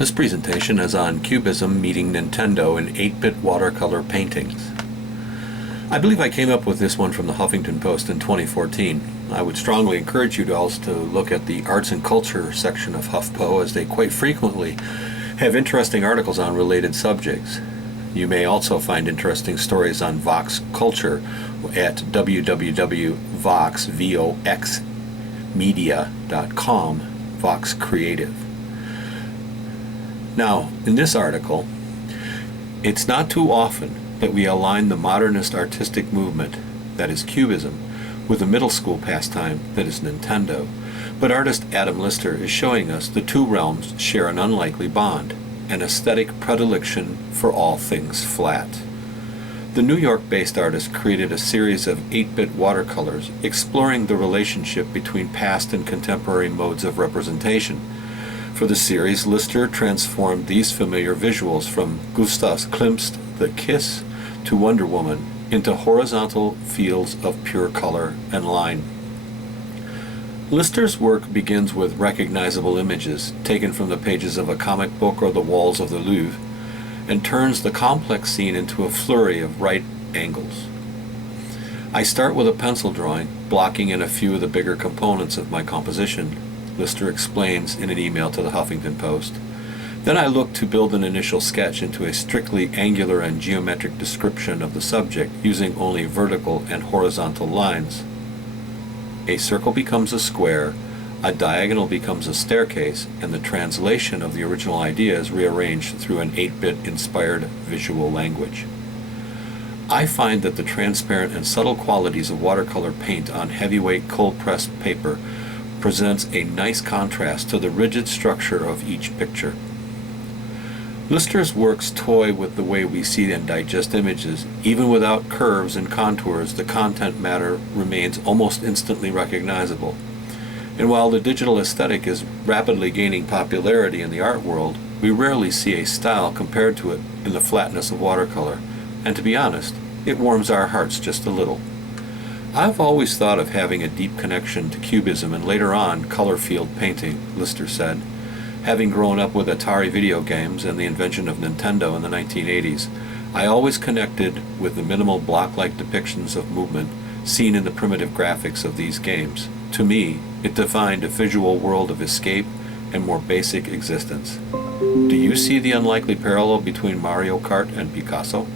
This presentation is on Cubism meeting Nintendo in 8-bit watercolor paintings. I believe I came up with this one from the Huffington Post in 2014. I would strongly encourage you all to look at the arts and culture section of HuffPo, as they quite frequently have interesting articles on related subjects. You may also find interesting stories on Vox culture at www.voxmedia.com, Vox Creative. Now, in this article, it's not too often that we align the modernist artistic movement, that is Cubism, with a middle school pastime, that is Nintendo, but artist Adam Lister is showing us the two realms share an unlikely bond, an aesthetic predilection for all things flat. The New York-based artist created a series of 8-bit watercolors exploring the relationship between past and contemporary modes of representation. For the series, Lister transformed these familiar visuals from Gustav Klimt's The Kiss to Wonder Woman into horizontal fields of pure color and line. Lister's work begins with recognizable images taken from the pages of a comic book or the walls of the Louvre, and turns the complex scene into a flurry of right angles. I start with a pencil drawing, blocking in a few of the bigger components of my composition, Lister explains in an email to the Huffington Post. Then I look to build an initial sketch into a strictly angular and geometric description of the subject using only vertical and horizontal lines. A circle becomes a square, a diagonal becomes a staircase, and the translation of the original idea is rearranged through an 8-bit inspired visual language. I find that the transparent and subtle qualities of watercolor paint on heavyweight cold-pressed paper presents a nice contrast to the rigid structure of each picture. Lister's works toy with the way we see and digest images. Even without curves and contours, the content matter remains almost instantly recognizable. And while the digital aesthetic is rapidly gaining popularity in the art world, we rarely see a style compared to it in the flatness of watercolor. And to be honest, it warms our hearts just a little. I've always thought of having a deep connection to Cubism and later on color field painting, Lister said. Having grown up with Atari video games and the invention of Nintendo in the 1980s, I always connected with the minimal block-like depictions of movement seen in the primitive graphics of these games. To me, it defined a visual world of escape and more basic existence. Do you see the unlikely parallel between Mario Kart and Picasso?